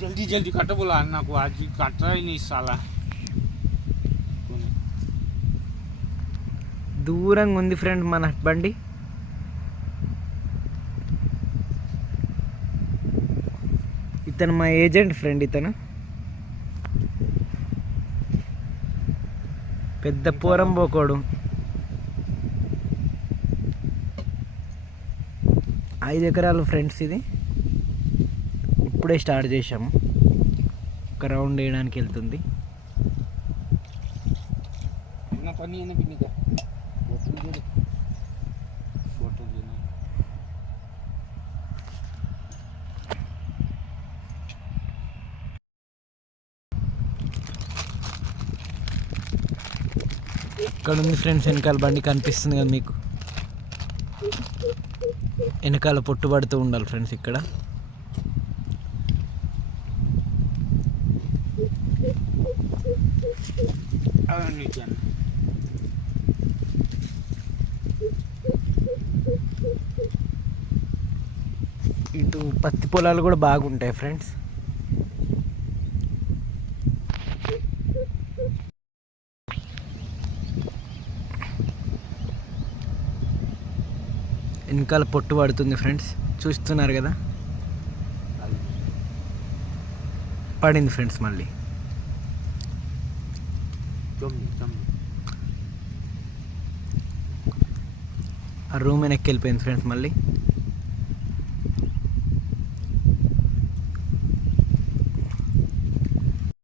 जल्दी जल्दी कट बोला अन्ना को आज कट रहा ही नहीं साला దూరంగా ఉంది ఫ్రెండ్ మన బండి. ఇతను మా ఏజెంట్ ఫ్రెండ్. ఇతను పెద్ద పోరం పోకోడు. 5 ఎకరాలు ఫ్రెండ్స్. ఇది ఇప్పుడే స్టార్ట్ చేసాము. ఒక రౌండ్ వేయడానికి వెళ్తుంది. ఇక్కడ ఉంది ఫ్రెండ్స్ వెనకాల బండి కనిపిస్తుంది కదా మీకు. వెనకాల పొట్టు పడుతూ ఉండాలి ఫ్రెండ్స్. ఇక్కడ ఇటు పత్తి పొలాలు కూడా బాగుంటాయి ఫ్రెండ్స్. వెనకాల పొట్టు పడుతుంది ఫ్రెండ్స్. చూస్తున్నారు కదా, పడింది ఫ్రెండ్స్. మళ్ళీ ఆ రూమ్ వెనక్కి వెళ్ళిపోయింది ఫ్రెండ్స్. మళ్ళీ